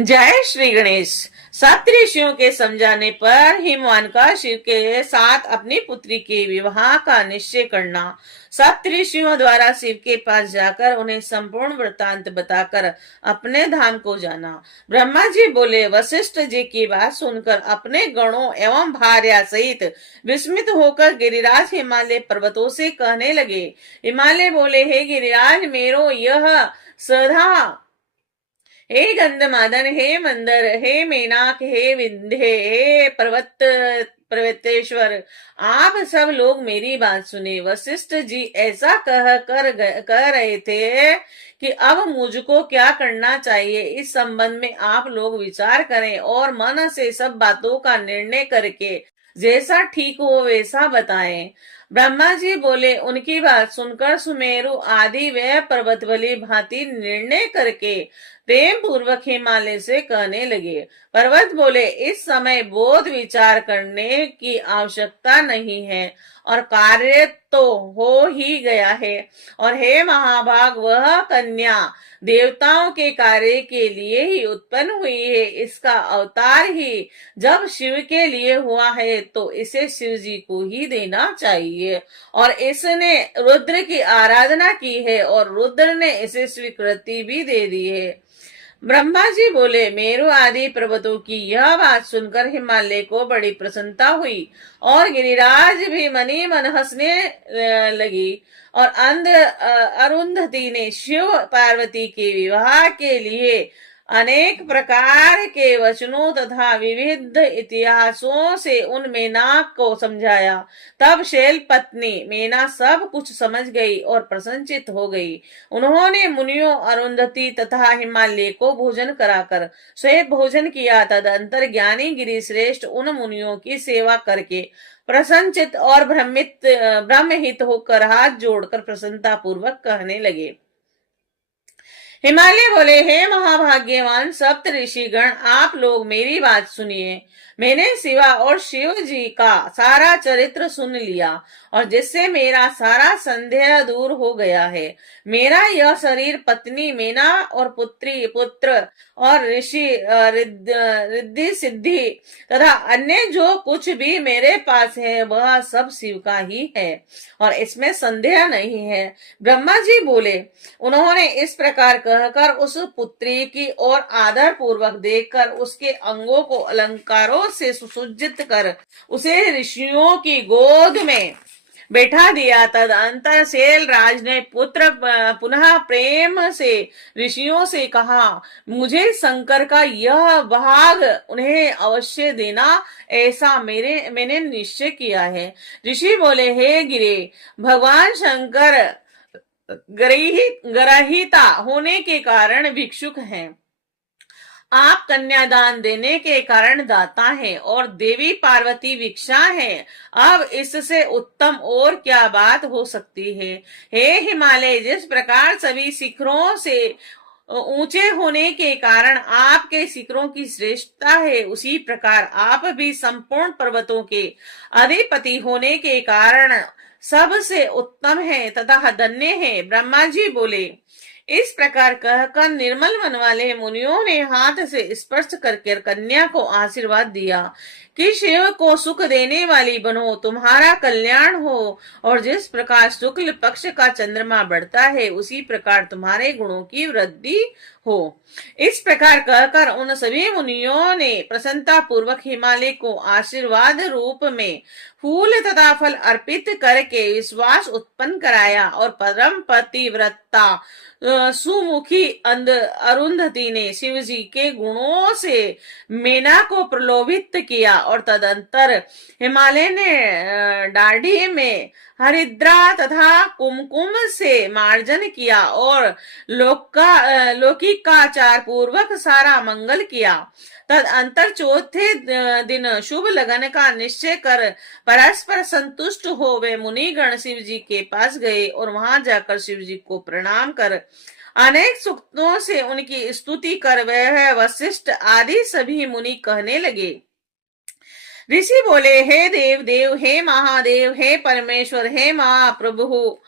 जय श्री गणेश। सप्त ऋषियों के समझाने पर हिमवान का शिव के साथ अपनी पुत्री के विवाह का निश्चय करना। सप्त ऋषियों द्वारा शिव के पास जाकर उन्हें संपूर्ण वृत्तांत बताकर अपने धाम को जाना। ब्रह्मा जी बोले, वशिष्ठ जी की बात सुनकर अपने गणों एवं भार्या सहित विस्मित होकर गिरिराज हिमालय पर्वतों से कहने लगे। हिमालय बोले, हे गिरिराज, मेरो यह सदा, हे गंधमादन, हे मंदर, हे मेनाक, हे विंध्य, हे पर्वतेश्वर, आप सब लोग मेरी बात सुने। वशिष्ठ जी ऐसा कह रहे थे कि अब मुझको क्या करना चाहिए, इस संबंध में आप लोग विचार करें और मन से सब बातों का निर्णय करके जैसा ठीक हो वैसा बताएं। ब्रह्मा जी बोले, उनकी बात सुनकर सुमेरु आदि वे पर्वत वाली भांति निर्णय करके प्रेम पूर्वक हिमालय से कहने लगे। पर्वत बोले, इस समय बोध विचार करने की आवश्यकता नहीं है और कार्य तो हो ही गया है। और हे महाभाग, वह कन्या देवताओं के कार्य के लिए ही उत्पन्न हुई है। इसका अवतार ही जब शिव के लिए हुआ है तो इसे शिव जी को ही देना चाहिए। और इसने रुद्र की आराधना की है और रुद्र ने इसे स्वीकृति भी दे दी है। ब्रह्मा जी बोले, मेरु आदि पर्वतों की यह बात सुनकर हिमालय को बड़ी प्रसन्नता हुई और गिरिराज भी मनी मन हंसने लगी। और अरुंधति ने शिव पार्वती के विवाह के लिए अनेक प्रकार के वचनों तथा विविध इतिहासों से उन मेनाक को समझाया। तब शैल पत्नी मेना सब कुछ समझ गई और प्रसन्नचित हो गई। उन्होंने मुनियों, अरुंधति तथा हिमालय को भोजन कराकर स्वयं भोजन किया। तदंतर ज्ञानी गिरि श्रेष्ठ उन मुनियों की सेवा करके प्रसन्नचित और ब्रह्महित होकर हाथ जोड़कर प्रसन्नता पूर्वक कहने लगे। हिमालय बोले, हे महाभाग्यवान सप्त ऋषिगण, आप लोग मेरी बात सुनिए। मैंने शिवा और शिव जी का सारा चरित्र सुन लिया और जिससे मेरा सारा संदेह दूर हो गया है। मेरा यह शरीर पत्नी मेना और पुत्र और ऋषि रिद्धि सिद्धि तथा अन्य जो कुछ भी मेरे पास है वह सब शिव का ही है और इसमें संदेह नहीं है। ब्रह्मा जी बोले, उन्होंने इस प्रकार कहकर उस पुत्री की ओर आदर पूर्वक देखकर उसके अंगों को अलंकारों से सुसज्जित कर उसे ऋषियों की गोद में बैठा दिया। तदंतर शैल राज ने पुनः प्रेम से ऋषियों से कहा, मुझे शंकर का यह भाग उन्हें अवश्य देना, ऐसा मैंने निश्चय किया है। ऋषि बोले, हे गिरे, भगवान शंकर ग्रहिता होने के कारण भिक्षुक हैं, आप कन्यादान देने के कारण दाता हैं और देवी पार्वती भिक्षा है। अब इससे उत्तम और क्या बात हो सकती है। हे हिमालय, जिस प्रकार सभी शिखरों से ऊंचे होने के कारण आपके शिखरों की श्रेष्ठता है, उसी प्रकार आप भी संपूर्ण पर्वतों के अधिपति होने के कारण सबसे उत्तम है तथा धन्य है। ब्रह्मा जी बोले, इस प्रकार कहकर निर्मल मन वाले मुनियों ने हाथ से स्पर्श करके कन्या को आशीर्वाद दिया कि शिव को सुख देने वाली बनो, तुम्हारा कल्याण हो और जिस प्रकार शुक्ल पक्ष का चंद्रमा बढ़ता है उसी प्रकार तुम्हारे गुणों की वृद्धि हो। इस प्रकार कहकर उन सभी मुनियों ने प्रसन्नता पूर्वक हिमालय को आशीर्वाद रूप में फूल तथा फल अर्पित करके विश्वास उत्पन्न कराया और परम पतिव्रता सुमुखी अरुंधति ने शिव जी के गुणों से मेना को प्रलोभित किया और तदंतर हिमालय ने दाढ़ी में हरिद्रा तथा कुमकुम से मार्जन किया और लौकिकाचार पूर्वक सारा मंगल किया। तद अंतर चौथे दिन शुभ लगन का निश्चय कर परस्पर संतुष्ट हो वे मुनिगण शिव जी के पास गए और वहां जाकर शिव जी को प्रणाम कर अनेक सूक्तों से उनकी स्तुति कर वह वशिष्ठ आदि सभी मुनि कहने लगे। ऋषि बोले, हे देव देव, हे महादेव, हे परमेश्वर, हे महाप्रभु,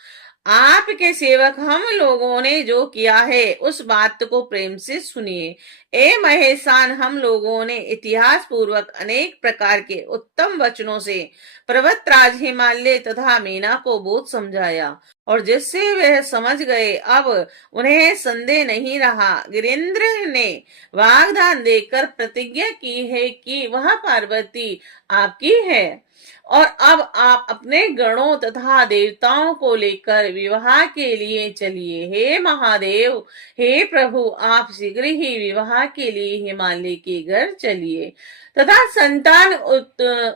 आपके सेवक हम लोगों ने जो किया है उस बात को प्रेम से सुनिए। ए महेशान, हम लोगों ने इतिहास पूर्वक अनेक प्रकार के उत्तम वचनों से पर्वतराज हिमालय तथा मीना को बोध समझाया और जिससे वह समझ गए, अब उन्हें संदेह नहीं रहा। गिरिंद्र ने वाग्दान देकर प्रतिज्ञा की है कि वह पार्वती आपकी है और अब आप अपने गणों तथा देवताओं को लेकर विवाह के लिए चलिए। हे महादेव, हे प्रभु, आप शीघ्र ही विवाह के लिए हिमालय के घर चलिए तथा संतान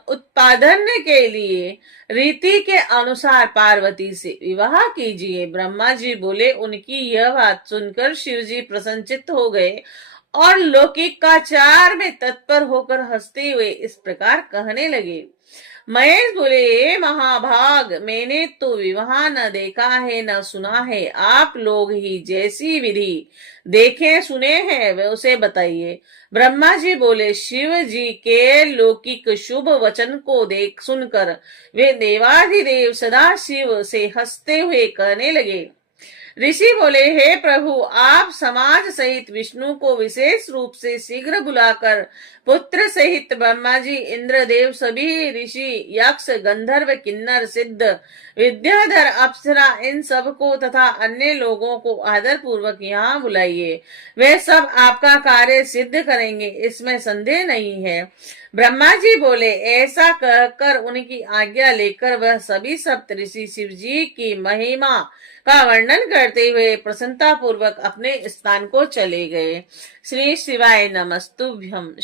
उत्पादन के लिए रीति के अनुसार पार्वती से विवाह कीजिए। ब्रह्मा जी बोले। उनकी यह बात सुनकर शिव जी प्रसन्नचित्त हो गए और लौकिकाचार में तत्पर होकर हंसते हुए इस प्रकार कहने लगे। महेश बोले, "ए महाभाग, मैंने तो विवाह न देखा है न सुना है। आप लोग ही जैसी विधि देखे सुने हैं वे उसे बताइए।" ब्रह्मा जी बोले। शिव जी के लौकिक शुभ वचन को देख सुनकर वे देवाधिदेव सदा शिव से हंसते हुए कहने लगे। ऋषि बोले, हे प्रभु, आप समाज सहित विष्णु को विशेष रूप से शीघ्र बुलाकर पुत्र सहित ब्रह्मा जी, इंद्रदेव, सभी ऋषि, यक्ष, गंधर्व, किन्नर, सिद्ध, विद्याधर, अप्सरा, इन सब को तथा अन्य लोगों को आदर पूर्वक यहाँ बुलाइए। वे सब आपका कार्य सिद्ध करेंगे, इसमें संदेह नहीं है। ब्रह्मा जी बोले। ऐसा कहकर उनकी आज्ञा लेकर वह सभी सप्तऋषि शिव जी की महिमा का वर्णन करते हुए प्रसन्नता पूर्वक अपने स्थान को चले गए। श्री शिवाय नमस्तुभ्यम।